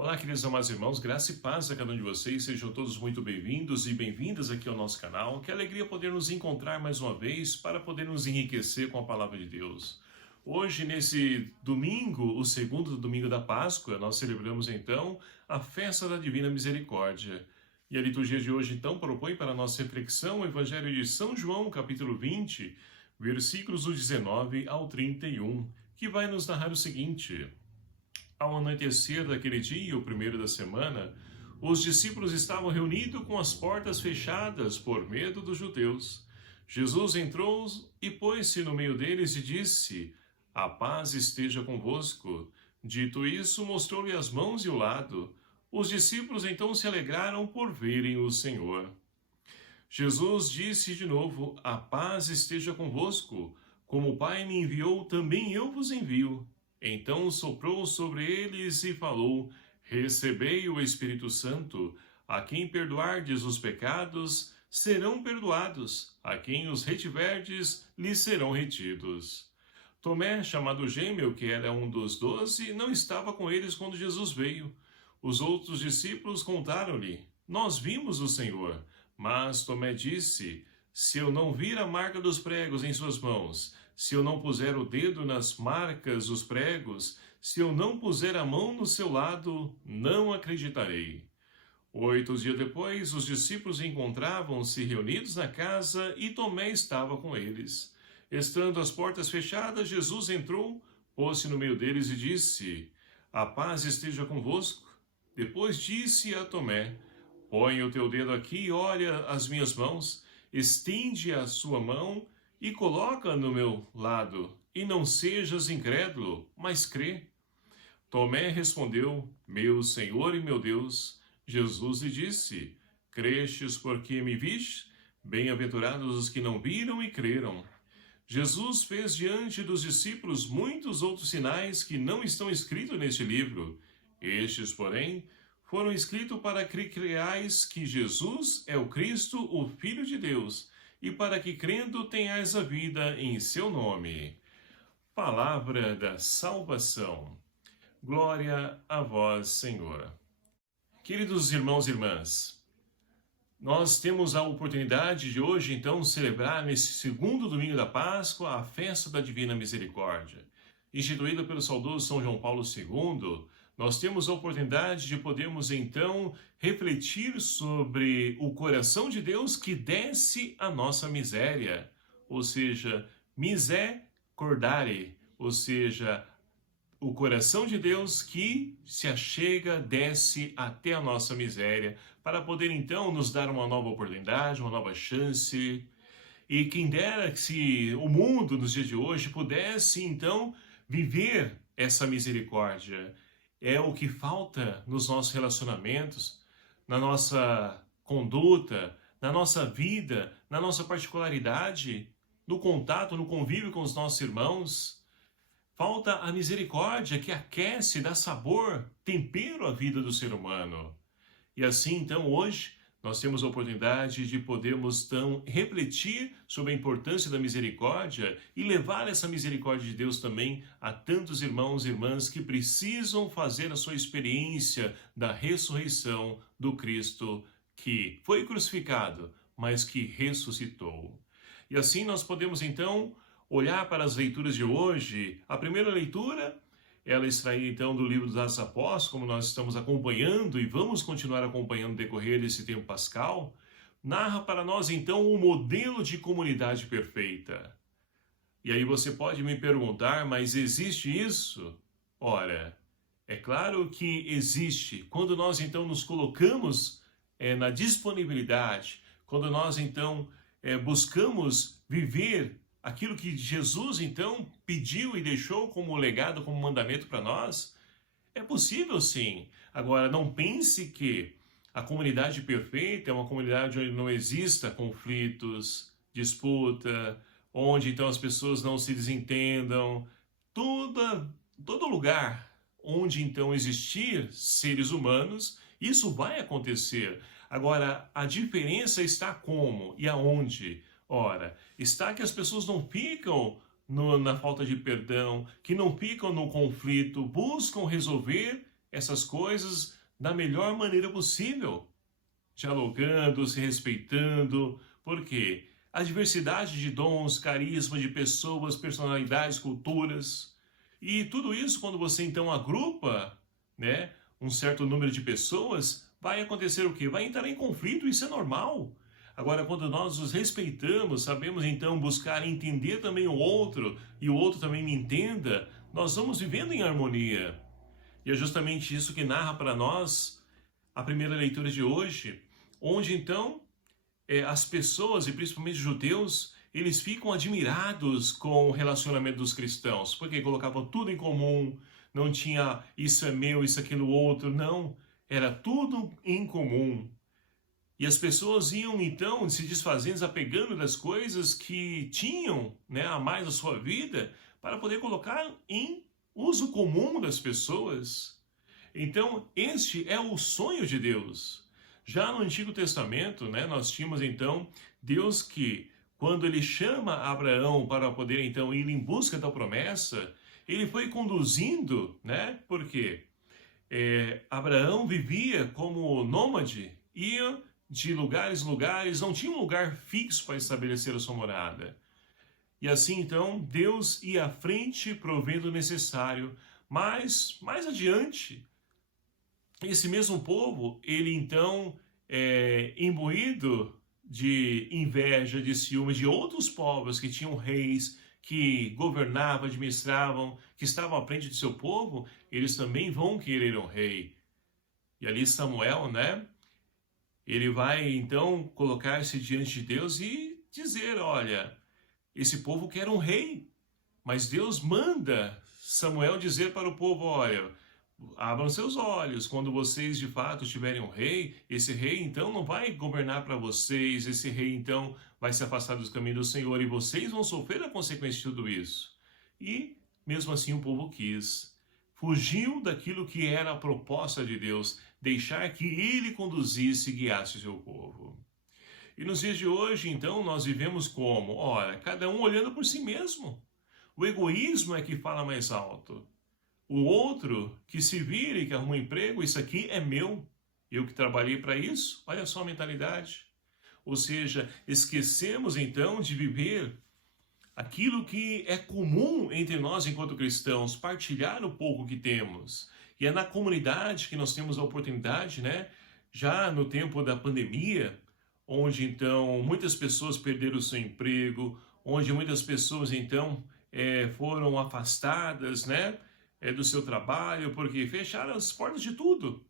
Olá, queridos amados irmãos, graça e paz a cada um de vocês, sejam todos muito bem-vindos e bem-vindas aqui ao nosso canal. Que alegria poder nos encontrar mais uma vez para poder nos enriquecer com a palavra de Deus. Hoje, nesse domingo, o segundo domingo da Páscoa, nós celebramos então a festa da Divina Misericórdia. E a liturgia de hoje então propõe para a nossa reflexão o Evangelho de São João, capítulo 20, versículos do 19 ao 31, que vai nos narrar o seguinte: Ao anoitecer daquele dia, o primeiro da semana, os discípulos estavam reunidos com as portas fechadas por medo dos judeus. Jesus entrou e pôs-se no meio deles e disse: A paz esteja convosco. Dito isso, mostrou-lhe as mãos e o lado. Os discípulos então se alegraram por verem o Senhor. Jesus disse de novo: A paz esteja convosco. Como o Pai me enviou, também eu vos envio. Então soprou sobre eles e falou: Recebei o Espírito Santo. A quem perdoardes os pecados, serão perdoados. A quem os retiverdes, lhes serão retidos. Tomé, chamado Gêmeo, que era um dos 12, não estava com eles quando Jesus veio. Os outros discípulos contaram-lhe: Nós vimos o Senhor. Mas Tomé disse: Se eu não vir a marca dos pregos em suas mãos, se eu não puser o dedo nas marcas dos pregos, se eu não puser a mão no seu lado, não acreditarei. 8 dias depois, os discípulos encontravam-se reunidos na casa e Tomé estava com eles. Estando as portas fechadas, Jesus entrou, pôs-se no meio deles e disse: A paz esteja convosco. Depois disse a Tomé: Põe o teu dedo aqui e olha as minhas mãos, estende a sua mão e coloca no meu lado, e não sejas incrédulo, mas crê. Tomé respondeu: Meu Senhor e meu Deus. Jesus lhe disse: Crestes porque me viste? Bem-aventurados os que não viram e creram. Jesus fez diante dos discípulos muitos outros sinais que não estão escritos neste livro. Estes, porém, foram escritos para que creais que Jesus é o Cristo, o Filho de Deus, e para que crendo tenhais a vida em seu nome. Palavra da salvação. Glória a vós, Senhor. Queridos irmãos e irmãs, nós temos a oportunidade de hoje, então, celebrar nesse segundo domingo da Páscoa a festa da Divina Misericórdia. Instituída pelo saudoso São João Paulo II, nós temos a oportunidade de podermos, então, refletir sobre o coração de Deus que desce a nossa miséria, ou seja, misericordiare, ou seja, o coração de Deus que se achega, desce até a nossa miséria, para poder, então, nos dar uma nova oportunidade, uma nova chance. E quem dera que se o mundo, nos dias de hoje, pudesse, então, viver essa misericórdia. É o que falta nos nossos relacionamentos, na nossa conduta, na nossa vida, na nossa particularidade, no contato, no convívio com os nossos irmãos. Falta a misericórdia que aquece, dá sabor, tempero à vida do ser humano. E assim, então, hoje, nós temos a oportunidade de podermos, então, refletir sobre a importância da misericórdia e levar essa misericórdia de Deus também a tantos irmãos e irmãs que precisam fazer a sua experiência da ressurreição do Cristo que foi crucificado, mas que ressuscitou. E assim nós podemos, então, olhar para as leituras de hoje. A primeira leitura, ela extraída então do livro dos Atos dos Apóstolos, como nós estamos acompanhando e vamos continuar acompanhando no decorrer desse tempo pascal, narra para nós então o modelo de comunidade perfeita. E aí você pode me perguntar, mas existe isso? Ora, é claro que existe. Quando nós então nos colocamos na disponibilidade, quando nós então buscamos viver aquilo que Jesus, então, pediu e deixou como legado, como mandamento para nós, é possível sim. Agora, não pense que a comunidade perfeita é uma comunidade onde não exista conflitos, disputa, onde então as pessoas não se desentendam. Todo lugar onde então existir seres humanos, isso vai acontecer. Agora, a diferença está como e aonde? Ora, está que as pessoas não ficam na falta de perdão, que não ficam no conflito, buscam resolver essas coisas da melhor maneira possível, dialogando, se respeitando, porque a diversidade de dons, carisma de pessoas, personalidades, culturas, e tudo isso quando você então agrupa, né, um certo número de pessoas, vai acontecer o quê? Vai entrar em conflito, isso é normal. Agora, quando nós nos respeitamos, sabemos então buscar entender também o outro e o outro também me entenda, nós vamos vivendo em harmonia. E é justamente isso que narra para nós a primeira leitura de hoje, onde então as pessoas, e principalmente os judeus, eles ficam admirados com o relacionamento dos cristãos, porque colocavam tudo em comum, não tinha isso é meu, isso é aquilo outro, não, era tudo em comum. E as pessoas iam então se desfazendo, desapegando das coisas que tinham, né, a mais na sua vida, para poder colocar em uso comum das pessoas. Então, este é o sonho de Deus. Já no Antigo Testamento, né, nós tínhamos então Deus que, quando ele chama Abraão para poder então ir em busca da promessa, ele foi conduzindo, né, porque Abraão vivia como nômade, ia de lugares em lugares, não tinha um lugar fixo para estabelecer a sua morada. E assim então Deus ia à frente provendo o necessário, mas mais adiante, esse mesmo povo, ele então, imbuído de inveja, de ciúme de outros povos que tinham reis, que governavam, administravam, que estavam à frente do seu povo, eles também vão querer um rei. E ali Samuel, né? Ele vai então colocar-se diante de Deus e dizer, olha, esse povo quer um rei. Mas Deus manda Samuel dizer para o povo, olha, abram seus olhos, quando vocês de fato tiverem um rei, esse rei então não vai governar para vocês, esse rei então vai se afastar dos caminhos do Senhor e vocês vão sofrer a consequência de tudo isso. E mesmo assim o povo quis. Fugiu daquilo que era a proposta de Deus, deixar que ele conduzisse e guiasse o seu povo. E nos dias de hoje, então, nós vivemos como? Ora, cada um olhando por si mesmo. O egoísmo é que fala mais alto. O outro que se vira e que arruma um emprego, isso aqui é meu. Eu que trabalhei para isso, olha só a mentalidade. Ou seja, esquecemos então de viver aquilo que é comum entre nós enquanto cristãos, partilhar o pouco que temos. E é na comunidade que nós temos a oportunidade, né? Já no tempo da pandemia, onde então muitas pessoas perderam o seu emprego, onde muitas pessoas então foram afastadas, né? Do seu trabalho, porque fecharam as portas de tudo.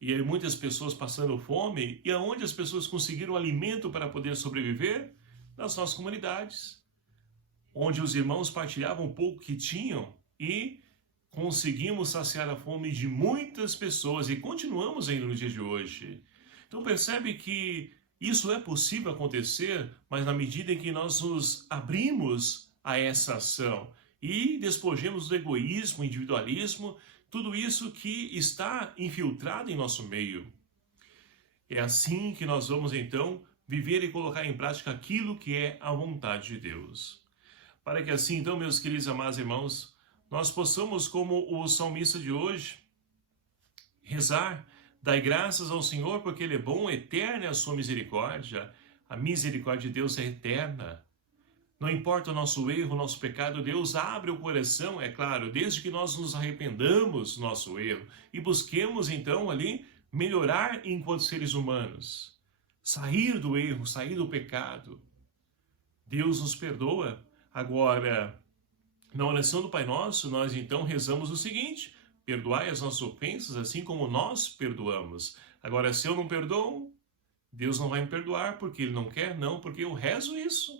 E aí muitas pessoas passando fome, e aonde as pessoas conseguiram alimento para poder sobreviver? Nas nossas comunidades, onde os irmãos partilhavam um pouco que tinham e conseguimos saciar a fome de muitas pessoas e continuamos ainda no dia de hoje. Então percebe que isso é possível acontecer, mas na medida em que nós nos abrimos a essa ação e despojemos do egoísmo, individualismo, tudo isso que está infiltrado em nosso meio. É assim que nós vamos então viver e colocar em prática aquilo que é a vontade de Deus. Para que assim, então, meus queridos amados irmãos, nós possamos, como o salmista de hoje, rezar, dai graças ao Senhor, porque Ele é bom, eterna é a sua misericórdia. A misericórdia de Deus é eterna. Não importa o nosso erro, o nosso pecado, Deus abre o coração, é claro, desde que nós nos arrependamos do nosso erro e busquemos, então, ali, melhorar enquanto seres humanos. Sair do erro, sair do pecado. Deus nos perdoa. Agora, na oração do Pai Nosso, nós então rezamos o seguinte: perdoai as nossas ofensas, assim como nós perdoamos. Agora, se eu não perdoo, Deus não vai me perdoar, porque Ele não quer, não, porque eu rezo isso.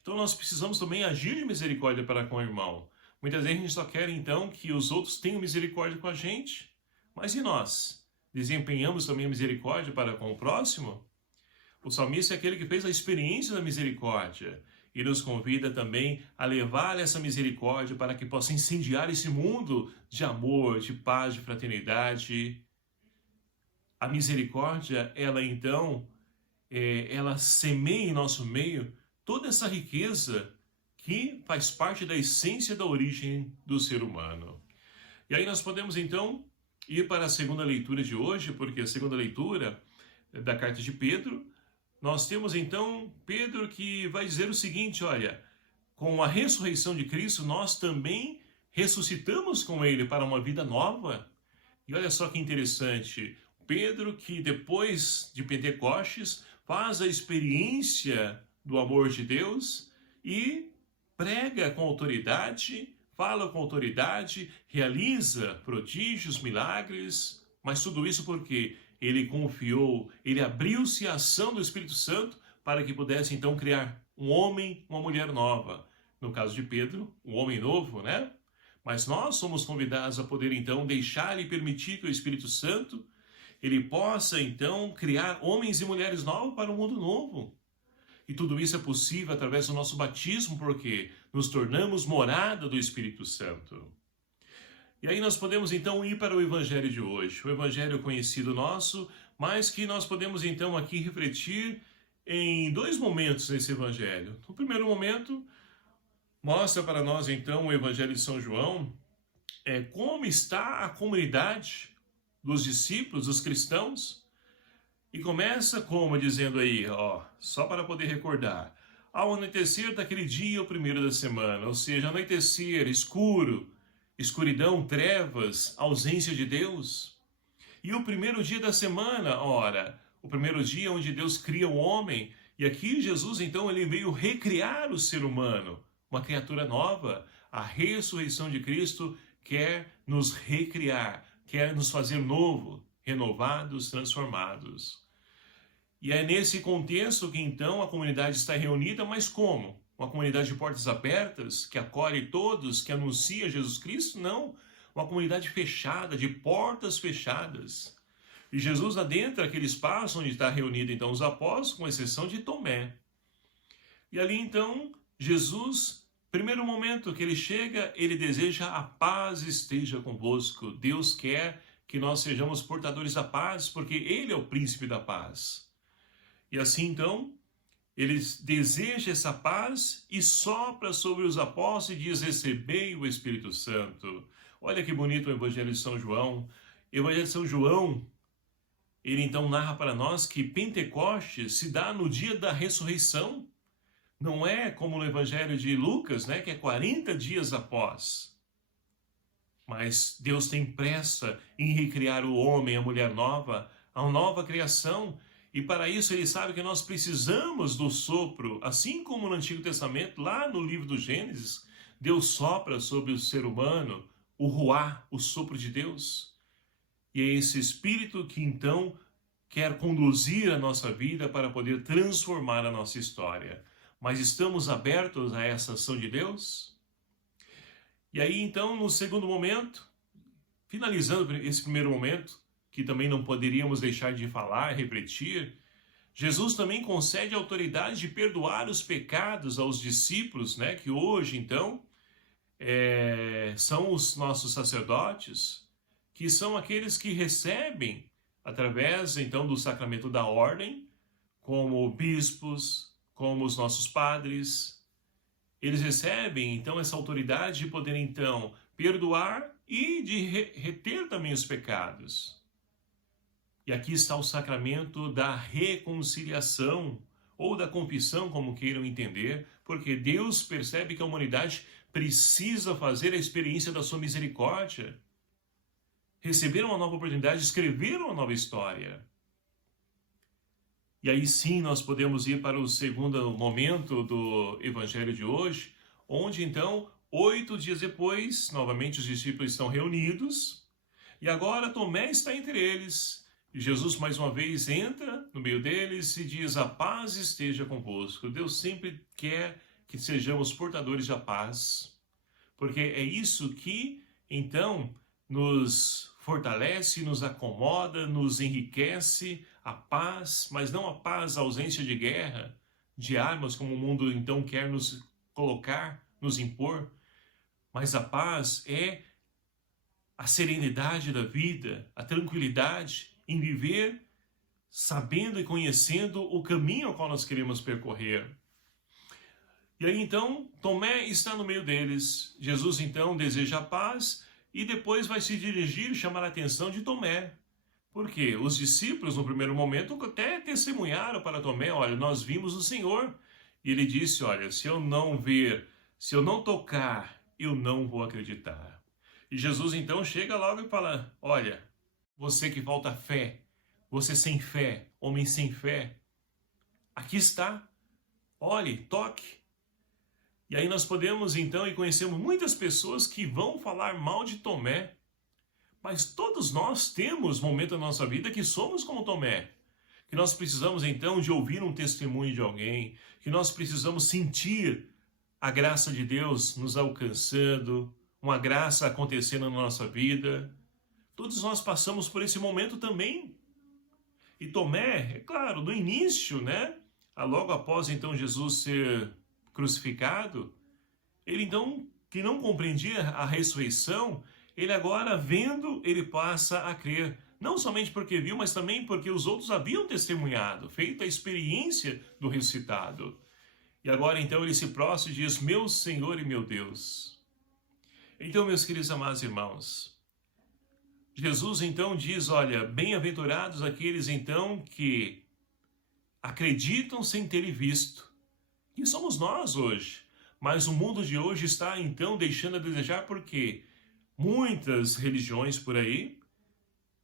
Então, nós precisamos também agir de misericórdia para com o irmão. Muitas vezes a gente só quer, então, que os outros tenham misericórdia com a gente. Mas e nós? Desempenhamos também a misericórdia para com o próximo? O salmista é aquele que fez a experiência da misericórdia. E nos convida também a levar essa misericórdia para que possa incendiar esse mundo de amor, de paz, de fraternidade. A misericórdia, ela então, ela semeia em nosso meio toda essa riqueza que faz parte da essência da origem do ser humano. E aí nós podemos então ir para a segunda leitura de hoje, porque a segunda leitura da carta de Pedro, nós temos então Pedro que vai dizer o seguinte, olha, com a ressurreição de Cristo, nós também ressuscitamos com ele para uma vida nova. E olha só que interessante, Pedro que depois de Pentecostes faz a experiência do amor de Deus e prega com autoridade, fala com autoridade, realiza prodígios, milagres, mas tudo isso porque ele confiou, ele abriu-se à ação do Espírito Santo para que pudesse então criar um homem, uma mulher nova. No caso de Pedro, um homem novo, né? Mas nós somos convidados a poder então deixar e permitir que o Espírito Santo ele possa então criar homens e mulheres novos para um mundo novo. E tudo isso é possível através do nosso batismo, porque nos tornamos morada do Espírito Santo. E aí nós podemos então ir para o Evangelho de hoje, o Evangelho conhecido nosso, mas que nós podemos então aqui refletir em dois momentos nesse Evangelho. No primeiro momento, mostra para nós então o Evangelho de São João, como está a comunidade dos discípulos, dos cristãos, e começa como dizendo aí, ó, só para poder recordar, ao anoitecer daquele dia, o primeiro da semana, ou seja, anoitecer, escuro, escuridão, trevas, ausência de Deus. E o primeiro dia da semana, ora, o primeiro dia onde Deus cria o homem, e aqui Jesus então ele veio recriar o ser humano, uma criatura nova. A ressurreição de Cristo quer nos recriar, quer nos fazer novo, renovados, transformados. E é nesse contexto que então a comunidade está reunida, mas como? Uma comunidade de portas abertas, que acolhe todos, que anuncia Jesus Cristo? Não, uma comunidade fechada, de portas fechadas. E Jesus adentra aquele espaço onde está reunido então os apóstolos, com exceção de Tomé. E ali então, Jesus, primeiro momento que ele chega, ele deseja a paz esteja convosco. Deus quer que nós sejamos portadores da paz, porque ele é o príncipe da paz. E assim então, ele deseja essa paz e sopra sobre os apóstolos e diz, recebei o Espírito Santo. Olha que bonito o Evangelho de São João. O Evangelho de São João, ele então narra para nós que Pentecostes se dá no dia da ressurreição. Não é como no Evangelho de Lucas, né, que é 40 dias após. Mas Deus tem pressa em recriar o homem, a mulher nova, a nova criação. E para isso ele sabe que nós precisamos do sopro, assim como no Antigo Testamento, lá no livro do Gênesis, Deus sopra sobre o ser humano, o ruá, o sopro de Deus. E é esse Espírito que então quer conduzir a nossa vida para poder transformar a nossa história. Mas estamos abertos a essa ação de Deus? E aí então, no segundo momento, finalizando esse primeiro momento, que também não poderíamos deixar de falar, refletir, Jesus também concede a autoridade de perdoar os pecados aos discípulos, né, que hoje, então, são os nossos sacerdotes, que são aqueles que recebem, através, então, do sacramento da ordem, como bispos, como os nossos padres. Eles recebem, então, essa autoridade de poder, então, perdoar e de reter também os pecados. E aqui está o sacramento da reconciliação, ou da confissão, como queiram entender, porque Deus percebe que a humanidade precisa fazer a experiência da sua misericórdia. Receber uma nova oportunidade, escrever uma nova história. E aí sim nós podemos ir para o segundo momento do Evangelho de hoje, onde então, 8 dias depois, novamente os discípulos estão reunidos, e agora Tomé está entre eles. E Jesus mais uma vez entra no meio deles e diz, a paz esteja convosco. Deus sempre quer que sejamos portadores da paz, porque é isso que então nos fortalece, nos acomoda, nos enriquece, a paz, mas não a paz, a ausência de guerra, de armas, como o mundo então quer nos colocar, nos impor, mas a paz é a serenidade da vida, a tranquilidade em viver sabendo e conhecendo o caminho ao qual nós queremos percorrer. E aí então, Tomé está no meio deles. Jesus então deseja a paz e depois vai se dirigir e chamar a atenção de Tomé. Porque os discípulos, no primeiro momento, até testemunharam para Tomé: olha, nós vimos o Senhor. E ele disse: olha, se eu não ver, se eu não tocar, eu não vou acreditar. E Jesus então chega logo e fala: olha, você que falta fé, você sem fé, homem sem fé, aqui está, olhe, toque. E aí nós podemos então, e conhecemos muitas pessoas que vão falar mal de Tomé, mas todos nós temos momento na nossa vida que somos como Tomé, que nós precisamos então de ouvir um testemunho de alguém, que nós precisamos sentir a graça de Deus nos alcançando, uma graça acontecendo na nossa vida. Todos nós passamos por esse momento também. E Tomé, é claro, no início, né? Logo após então Jesus ser crucificado, ele então, que não compreendia a ressurreição, ele agora vendo, ele passa a crer. Não somente porque viu, mas também porque os outros haviam testemunhado, feito a experiência do ressuscitado. E agora então ele se prostra e diz: meu Senhor e meu Deus. Então, meus queridos amados irmãos, Jesus então diz: olha, bem-aventurados aqueles então que acreditam sem terem visto. Que somos nós hoje. Mas o mundo de hoje está então deixando a desejar, porque muitas religiões por aí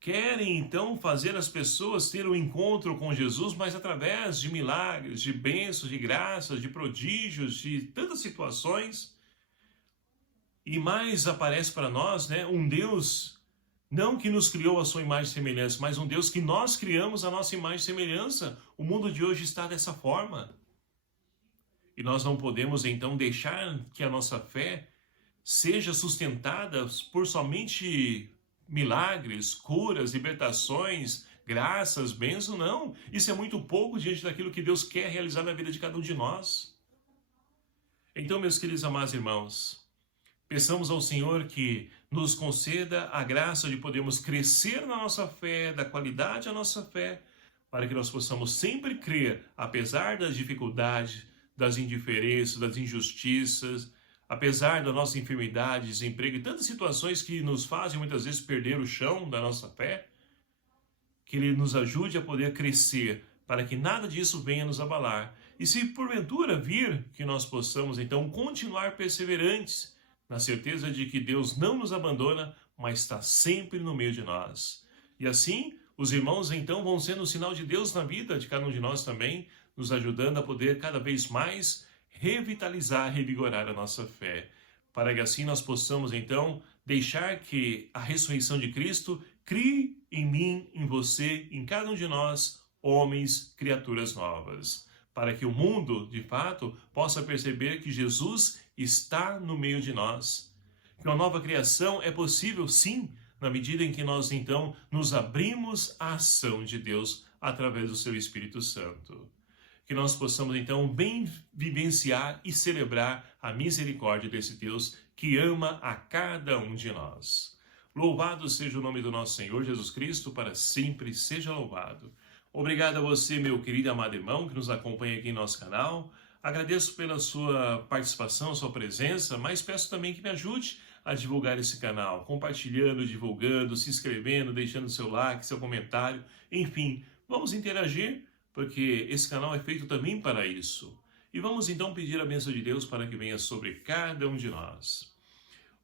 querem então fazer as pessoas ter um encontro com Jesus, mas através de milagres, de bênçãos, de graças, de prodígios, de tantas situações. E mais aparece para nós, né, um Deus não que nos criou a sua imagem e semelhança, mas um Deus que nós criamos a nossa imagem e semelhança. O mundo de hoje está dessa forma. E nós não podemos então deixar que a nossa fé seja sustentada por somente milagres, curas, libertações, graças, bênçãos, não. Isso é muito pouco diante daquilo que Deus quer realizar na vida de cada um de nós. Então, meus queridos amados irmãos, peçamos ao Senhor que nos conceda a graça de podermos crescer na nossa fé, da qualidade da nossa fé, para que nós possamos sempre crer, apesar das dificuldades, das indiferenças, das injustiças, apesar da nossa enfermidade, desemprego e tantas situações que nos fazem muitas vezes perder o chão da nossa fé, que Ele nos ajude a poder crescer, para que nada disso venha nos abalar. E se porventura vir, que nós possamos então continuar perseverantes, na certeza de que Deus não nos abandona, mas está sempre no meio de nós. E assim, os irmãos então vão sendo um sinal de Deus na vida de cada um de nós também, nos ajudando a poder cada vez mais revitalizar, revigorar a nossa fé, para que assim nós possamos então deixar que a ressurreição de Cristo crie em mim, em você, em cada um de nós, homens, criaturas novas, para que o mundo, de fato, possa perceber que Jesus está no meio de nós, que uma nova criação é possível, sim, na medida em que nós então nos abrimos à ação de Deus através do seu Espírito Santo. Que nós possamos então bem vivenciar e celebrar a misericórdia desse Deus que ama a cada um de nós. Louvado seja o nome do nosso Senhor Jesus Cristo, para sempre seja louvado. Obrigado a você, meu querido e amado irmão, que nos acompanha aqui em nosso canal. Agradeço pela sua participação, sua presença, mas peço também que me ajude a divulgar esse canal, compartilhando, divulgando, se inscrevendo, deixando seu like, seu comentário, enfim, vamos interagir, porque esse canal é feito também para isso. E vamos então pedir a bênção de Deus para que venha sobre cada um de nós.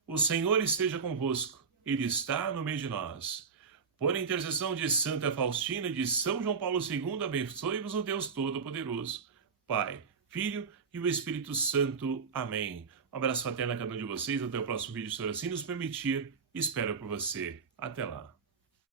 O Senhor esteja convosco, Ele está no meio de nós. Por intercessão de Santa Faustina e de São João Paulo II, abençoe-vos o Deus Todo-Poderoso, Pai, Filho e o Espírito Santo. Amém. Um abraço fraterno a cada um de vocês. Até o próximo vídeo, se assim nos permitir. Espero por você. Até lá.